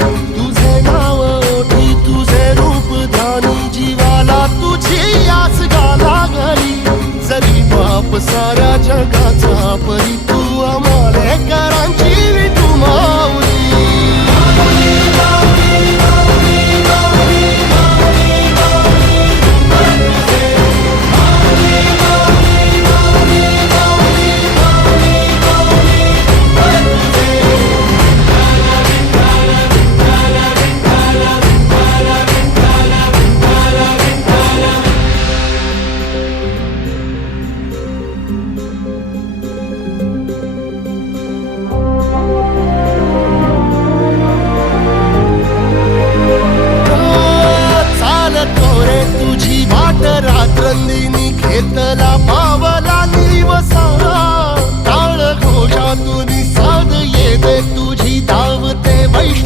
Thank you. virtude